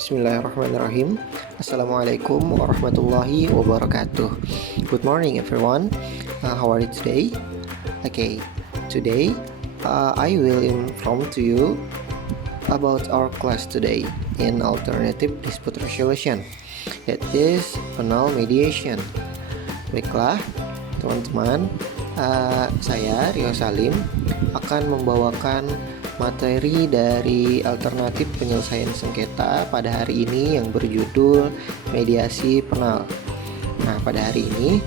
Bismillahirrahmanirrahim. Assalamualaikum warahmatullahi wabarakatuh. Good morning, everyone. How are you today? Okay, today I will inform to you about our class today in alternative dispute resolution, that is penal mediation. Baiklah, teman-teman, saya Rio Salim akan membawakan materi dari alternatif penyelesaian sengketa pada hari ini yang berjudul mediasi penal. Nah, pada hari ini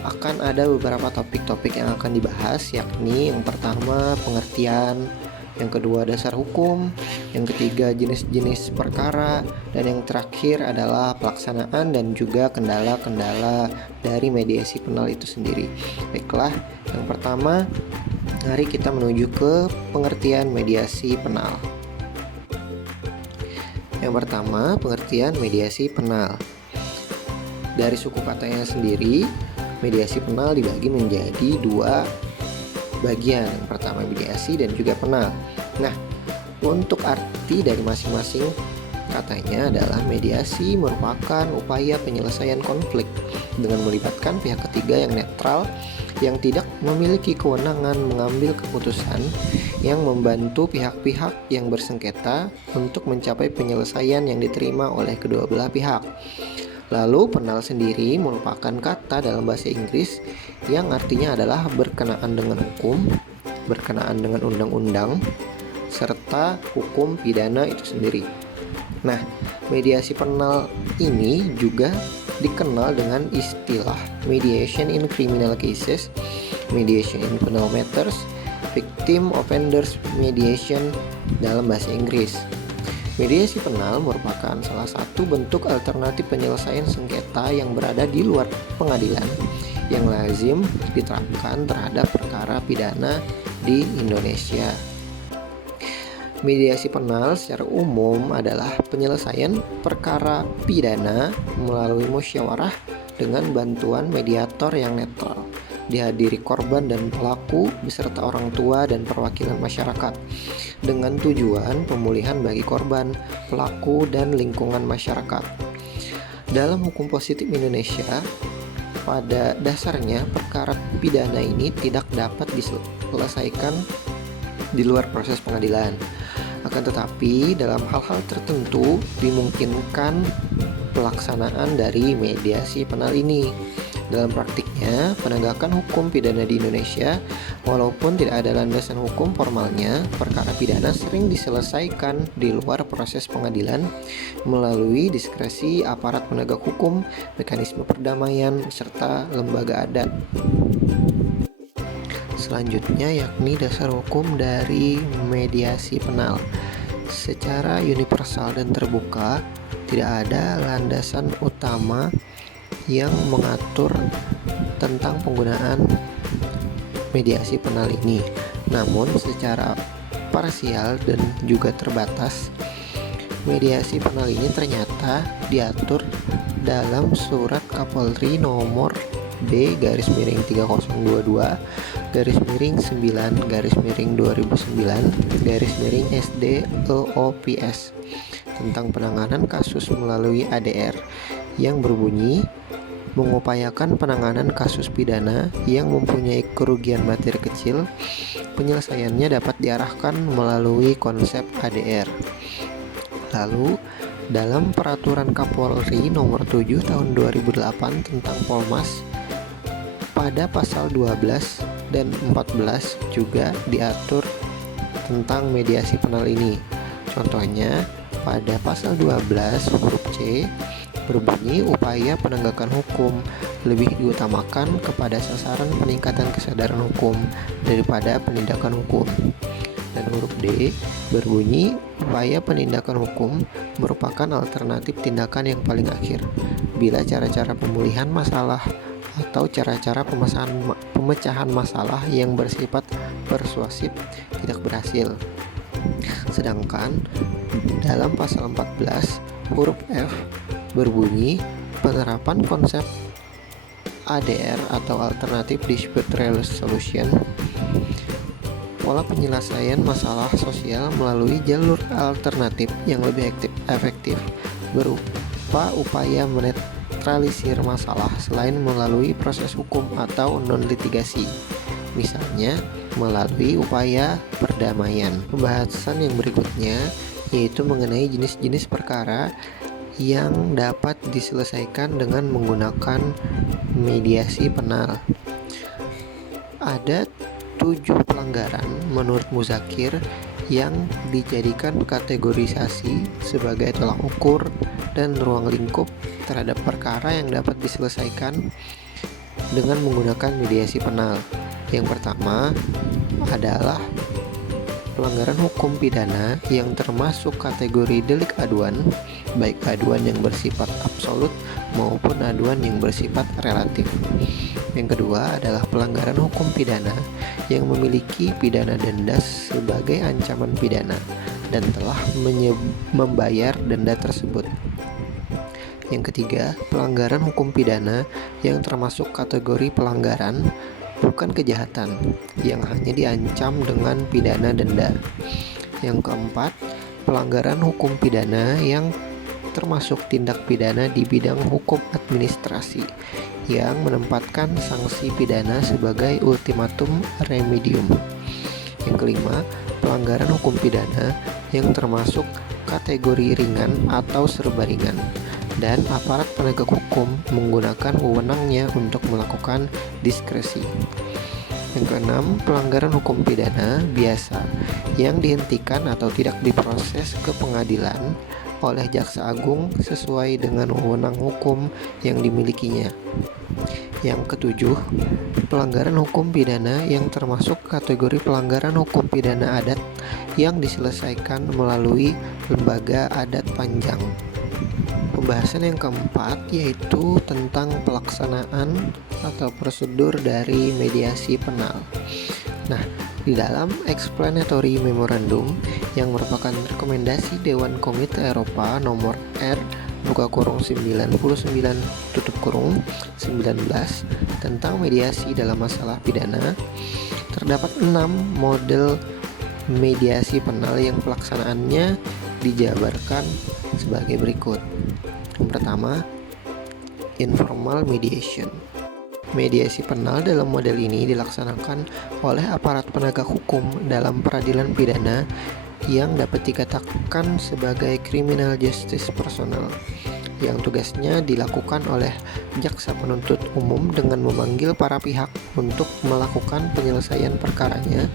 akan ada beberapa topik-topik yang akan dibahas, yakni yang pertama pengertian, yang kedua dasar hukum, yang ketiga jenis-jenis perkara, dan yang terakhir adalah pelaksanaan dan juga kendala-kendala dari mediasi penal itu sendiri. Baiklah, yang pertama, mari kita menuju ke pengertian mediasi penal. Yang pertama, pengertian mediasi penal. Dari suku katanya sendiri, mediasi penal dibagi menjadi dua bagian. Yang pertama mediasi dan juga penal. Nah, untuk arti dari masing-masing katanya adalah mediasi merupakan upaya penyelesaian konflik dengan melibatkan pihak ketiga yang netral, yang tidak memiliki kewenangan mengambil keputusan, yang membantu pihak-pihak yang bersengketa untuk mencapai penyelesaian yang diterima oleh kedua belah pihak. Lalu penal sendiri merupakan kata dalam bahasa Inggris yang artinya adalah berkenaan dengan hukum, berkenaan dengan undang-undang, serta hukum pidana itu sendiri. Nah, mediasi penal ini juga dikenal dengan istilah mediation in criminal cases, mediation in penal matters, victim offenders mediation dalam bahasa Inggris. Mediasi penal merupakan salah satu bentuk alternatif penyelesaian sengketa yang berada di luar pengadilan yang lazim diterapkan terhadap perkara pidana di Indonesia. Mediasi penal secara umum adalah penyelesaian perkara pidana melalui musyawarah dengan bantuan mediator yang netral, dihadiri korban dan pelaku beserta orang tua dan perwakilan masyarakat, dengan tujuan pemulihan bagi korban, pelaku, dan lingkungan masyarakat. Dalam hukum positif Indonesia, pada dasarnya perkara pidana ini tidak dapat diselesaikan di luar proses pengadilan. Akan tetapi dalam hal-hal tertentu dimungkinkan pelaksanaan dari mediasi penal ini. Dalam praktiknya, penegakan hukum pidana di Indonesia, walaupun tidak ada landasan hukum formalnya, perkara pidana sering diselesaikan di luar proses pengadilan melalui diskresi aparat penegak hukum, mekanisme perdamaian, serta lembaga adat. Selanjutnya yakni dasar hukum dari mediasi penal. Secara universal dan terbuka, tidak ada landasan utama yang mengatur tentang penggunaan mediasi penal ini. Namun secara parsial dan juga terbatas, mediasi penal ini ternyata diatur dalam Surat Kapolri nomor B/9/2009/SD-EOPS tentang penanganan kasus melalui ADR yang berbunyi mengupayakan penanganan kasus pidana yang mempunyai kerugian materi kecil, penyelesaiannya dapat diarahkan melalui konsep ADR. Lalu, dalam Peraturan Kapolri Nomor 7 Tahun 2008 tentang Polmas, pada pasal 12 dan 14 juga diatur tentang mediasi penal ini. Contohnya, pada pasal 12 huruf C berbunyi upaya penegakan hukum lebih diutamakan kepada sasaran peningkatan kesadaran hukum daripada penindakan hukum. Dan huruf D berbunyi upaya penindakan hukum merupakan alternatif tindakan yang paling akhir bila cara-cara pemulihan masalah atau cara-cara pemecahan masalah yang bersifat persuasif tidak berhasil. Sedangkan dalam pasal 14 huruf F berbunyi penerapan konsep ADR atau Alternative Dispute Resolution pola penyelesaian masalah sosial melalui jalur alternatif yang lebih efektif berupa upaya menetralisir masalah selain melalui proses hukum atau non-litigasi, misalnya melalui upaya perdamaian. Pembahasan yang berikutnya yaitu mengenai jenis-jenis perkara yang dapat diselesaikan dengan menggunakan mediasi penal. Ada 7 pelanggaran menurut Muzakir yang dijadikan kategorisasi sebagai tolak ukur dan ruang lingkup terhadap perkara yang dapat diselesaikan dengan menggunakan mediasi penal. Yang pertama adalah pelanggaran hukum pidana yang termasuk kategori delik aduan, baik aduan yang bersifat absolut maupun aduan yang bersifat relatif. Yang kedua adalah pelanggaran hukum pidana yang memiliki pidana denda sebagai ancaman pidana dan telah membayar denda tersebut. Yang ketiga, pelanggaran hukum pidana yang termasuk kategori pelanggaran bukan kejahatan yang hanya diancam dengan pidana denda. Yang keempat, pelanggaran hukum pidana yang termasuk tindak pidana di bidang hukum administrasi yang menempatkan sanksi pidana sebagai ultimatum remedium. Yang kelima, pelanggaran hukum pidana yang termasuk kategori ringan atau serba ringan dan aparat penegak hukum menggunakan wewenangnya untuk melakukan diskresi. Yang keenam, pelanggaran hukum pidana biasa yang dihentikan atau tidak diproses ke pengadilan oleh Jaksa Agung sesuai dengan wewenang hukum yang dimilikinya. Yang ketujuh, pelanggaran hukum pidana yang termasuk kategori pelanggaran hukum pidana adat yang diselesaikan melalui lembaga adat panjang. Pembahasan yang keempat yaitu tentang pelaksanaan atau prosedur dari mediasi penal. Nah, di dalam Explanatory Memorandum yang merupakan rekomendasi Dewan Komite Eropa nomor R/99/19 tentang mediasi dalam masalah pidana, terdapat 6 model mediasi penal yang pelaksanaannya dijabarkan sebagai berikut. Yang pertama, informal mediation. Mediasi penal dalam model ini dilaksanakan oleh aparat penegak hukum dalam peradilan pidana yang dapat dikatakan sebagai criminal justice personal, yang tugasnya dilakukan oleh jaksa penuntut umum dengan memanggil para pihak untuk melakukan penyelesaian perkaranya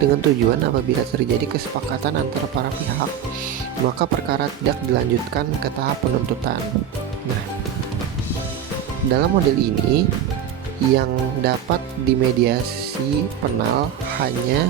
dengan tujuan apabila terjadi kesepakatan antara para pihak, maka perkara tidak dilanjutkan ke tahap penuntutan. Nah, dalam model ini yang dapat dimediasi penal hanya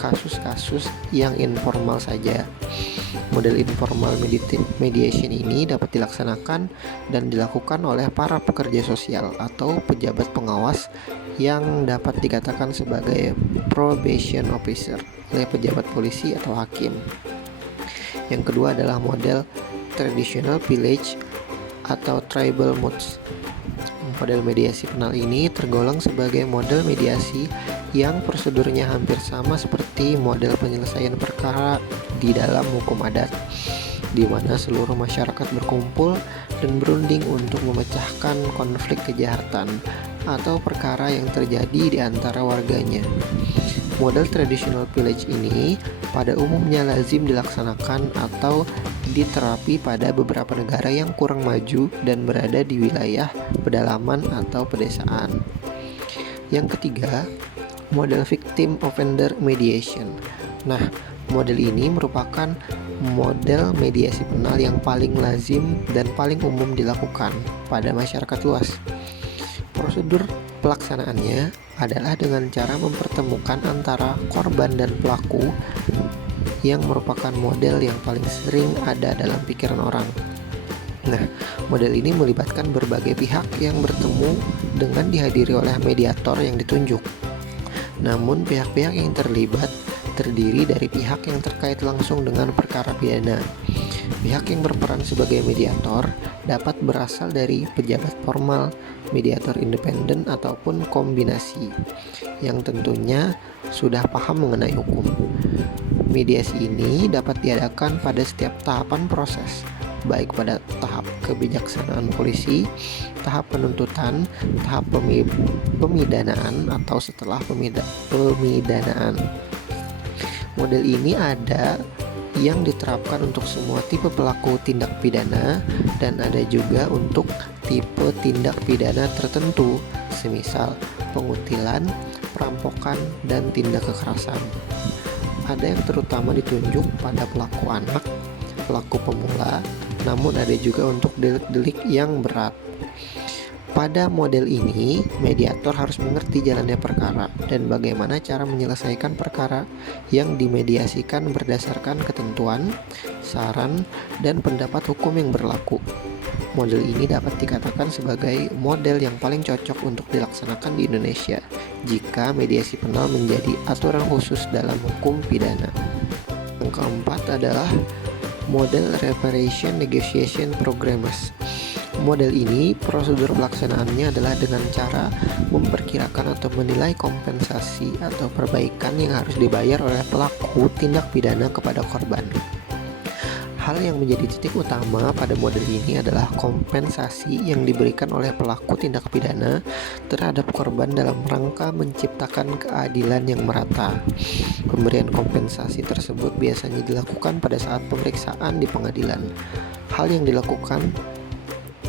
kasus-kasus yang informal saja. Model informal mediation ini dapat dilaksanakan dan dilakukan oleh para pekerja sosial atau pejabat pengawas yang dapat dikatakan sebagai probation officer oleh pejabat polisi atau hakim. Yang kedua adalah model traditional village atau tribal moods. Model mediasi penal ini tergolong sebagai model mediasi yang prosedurnya hampir sama seperti model penyelesaian perkara di dalam hukum adat, di mana seluruh masyarakat berkumpul dan berunding untuk memecahkan konflik kejahatan atau perkara yang terjadi di antara warganya. Model traditional village ini pada umumnya lazim dilaksanakan atau diterapi pada beberapa negara yang kurang maju dan berada di wilayah pedalaman atau pedesaan. Yang ketiga, model victim offender mediation. Nah, model ini merupakan model mediasi penal yang paling lazim dan paling umum dilakukan pada masyarakat luas. Prosedur pelaksanaannya adalah dengan cara mempertemukan antara korban dan pelaku, yang merupakan model yang paling sering ada dalam pikiran orang. Nah, model ini melibatkan berbagai pihak yang bertemu dengan dihadiri oleh mediator yang ditunjuk. Namun, pihak-pihak yang terlibat terdiri dari pihak yang terkait langsung dengan perkara pidana, Pihak yang berperan sebagai mediator dapat berasal dari pejabat formal, mediator independen, ataupun kombinasi yang tentunya sudah paham mengenai hukum. Mediasi ini dapat diadakan pada setiap tahapan proses, baik pada tahap kebijaksanaan polisi, tahap penuntutan, tahap pemidanaan, atau setelah pemidanaan. Model ini ada yang diterapkan untuk semua tipe pelaku tindak pidana dan ada juga untuk tipe tindak pidana tertentu, semisal pengutilan, perampokan, dan tindak kekerasan. Ada yang terutama ditunjuk pada pelaku anak, pelaku pemula, namun ada juga untuk delik-delik yang berat. Pada model ini, mediator harus mengerti jalannya perkara dan bagaimana cara menyelesaikan perkara yang dimediasikan berdasarkan ketentuan, saran, dan pendapat hukum yang berlaku. Model ini dapat dikatakan sebagai model yang paling cocok untuk dilaksanakan di Indonesia jika mediasi penal menjadi aturan khusus dalam hukum pidana. Yang keempat adalah model Reparation Negotiation Programs. Model ini prosedur pelaksanaannya adalah dengan cara memperkirakan atau menilai kompensasi atau perbaikan yang harus dibayar oleh pelaku tindak pidana kepada korban. Hal yang menjadi titik utama pada model ini adalah kompensasi yang diberikan oleh pelaku tindak pidana terhadap korban dalam rangka menciptakan keadilan yang merata. Pemberian kompensasi tersebut biasanya dilakukan pada saat pemeriksaan di pengadilan. Hal yang dilakukan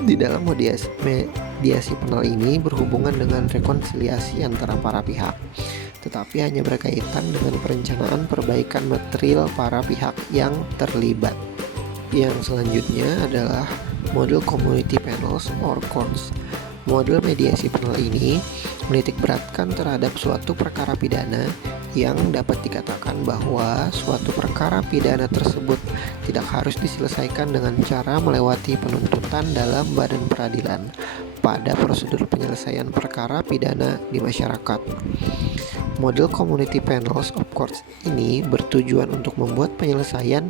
di dalam mediasi penal ini berhubungan dengan rekonsiliasi antara para pihak, tetapi hanya berkaitan dengan perencanaan perbaikan material para pihak yang terlibat. Yang selanjutnya adalah model Community Panels or Courts. Model mediasi penal ini menitik beratkan terhadap suatu perkara pidana yang dapat dikatakan bahwa suatu perkara pidana tersebut tidak harus diselesaikan dengan cara melewati penuntutan dalam badan peradilan pada prosedur penyelesaian perkara pidana di masyarakat. Model Community Panels of Courts ini bertujuan untuk membuat penyelesaian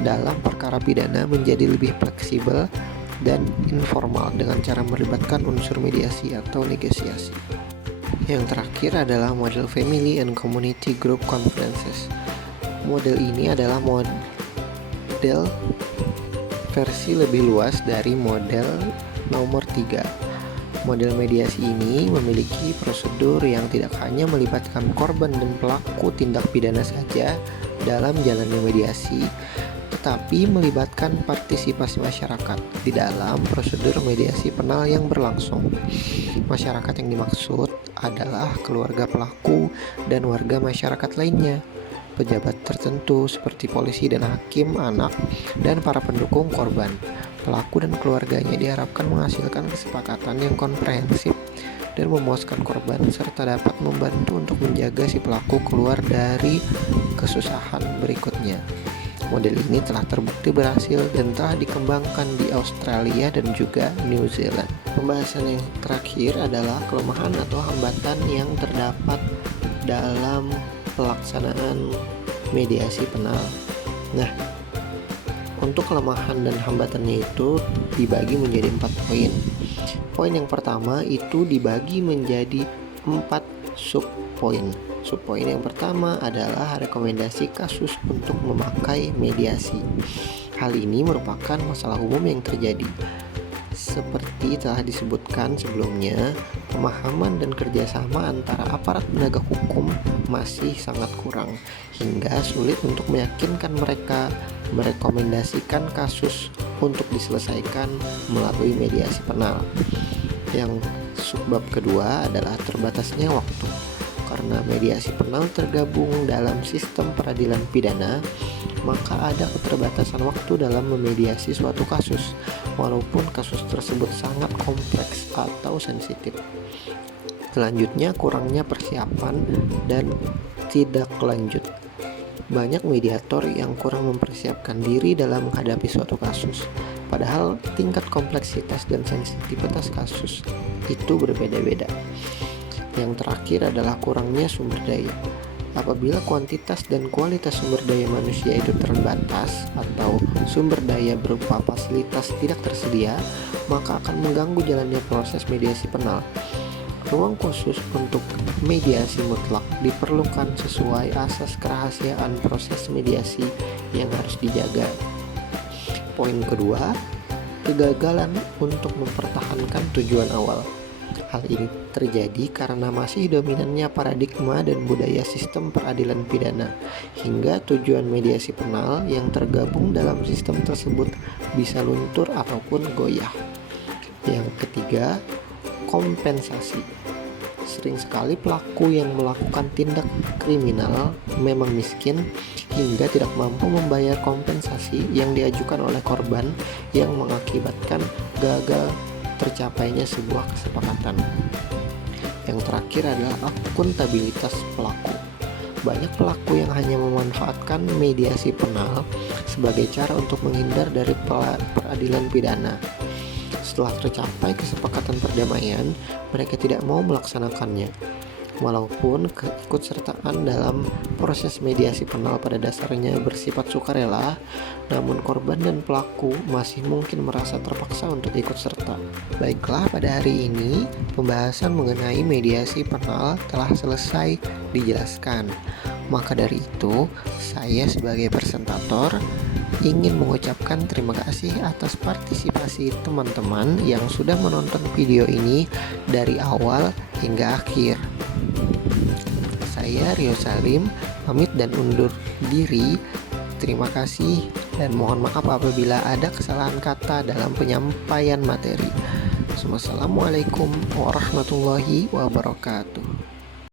dalam perkara pidana menjadi lebih fleksibel dan informal dengan cara melibatkan unsur mediasi atau negosiasi. Yang terakhir adalah model Family and Community Group Conferences. Model ini adalah model versi lebih luas dari model nomor 3. Model mediasi ini memiliki prosedur yang tidak hanya melibatkan korban dan pelaku tindak pidana saja dalam jalannya mediasi, tetapi melibatkan partisipasi masyarakat di dalam prosedur mediasi penal yang berlangsung. Masyarakat yang dimaksud adalah keluarga pelaku dan warga masyarakat lainnya, pejabat tertentu seperti polisi dan hakim anak, dan para pendukung korban. Pelaku dan keluarganya diharapkan menghasilkan kesepakatan yang komprehensif dan memuaskan korban serta dapat membantu untuk menjaga si pelaku keluar dari kesusahan berikutnya. Model ini telah terbukti berhasil dan telah dikembangkan di Australia dan juga New Zealand. Pembahasan yang terakhir adalah kelemahan atau hambatan yang terdapat dalam pelaksanaan mediasi penal. Nah, untuk kelemahan dan hambatannya itu dibagi menjadi 4 poin. Poin yang pertama itu dibagi menjadi 4 subpoin. Subpoin yang pertama adalah rekomendasi kasus untuk memakai mediasi. Hal ini merupakan masalah umum yang terjadi. Seperti telah disebutkan sebelumnya, pemahaman dan kerjasama antara aparat penegak hukum masih sangat kurang, hingga sulit untuk meyakinkan mereka merekomendasikan kasus untuk diselesaikan melalui mediasi penal. Yang subbab kedua adalah terbatasnya waktu. Karena mediasi penal tergabung dalam sistem peradilan pidana, maka ada keterbatasan waktu dalam memediasi suatu kasus, walaupun kasus tersebut sangat kompleks atau sensitif. Selanjutnya, kurangnya persiapan dan tidak lanjut. Banyak mediator yang kurang mempersiapkan diri dalam menghadapi suatu kasus, padahal tingkat kompleksitas dan sensitivitas kasus itu berbeda-beda. Yang terakhir adalah kurangnya sumber daya. Apabila kuantitas dan kualitas sumber daya manusia itu terbatas atau sumber daya berupa fasilitas tidak tersedia, maka akan mengganggu jalannya proses mediasi penal. Ruang khusus untuk mediasi mutlak diperlukan sesuai asas kerahasiaan proses mediasi yang harus dijaga. Poin kedua, kegagalan untuk mempertahankan tujuan awal. Hal ini terjadi karena masih dominannya paradigma dan budaya sistem peradilan pidana, hingga tujuan mediasi penal yang tergabung dalam sistem tersebut bisa luntur ataupun goyah. Yang ketiga, kompensasi. Sering sekali pelaku yang melakukan tindak kriminal memang miskin hingga tidak mampu membayar kompensasi yang diajukan oleh korban yang mengakibatkan gagal tercapainya sebuah kesepakatan. Yang terakhir adalah akuntabilitas pelaku. Banyak pelaku yang hanya memanfaatkan mediasi penal sebagai cara untuk menghindar dari peradilan pidana. Setelah tercapai kesepakatan perdamaian, mereka tidak mau melaksanakannya. Walaupun keikutsertaan dalam proses mediasi penal pada dasarnya bersifat sukarela, namun korban dan pelaku masih mungkin merasa terpaksa untuk ikut serta. Baiklah, pada hari ini pembahasan mengenai mediasi penal telah selesai dijelaskan. Maka dari itu, saya sebagai presentator ingin mengucapkan terima kasih atas partisipasi teman-teman yang sudah menonton video ini dari awal hingga akhir. Saya Rio Salim pamit dan undur diri. Terima kasih dan mohon maaf apabila ada kesalahan kata dalam penyampaian materi. Wassalamualaikum warahmatullahi wabarakatuh.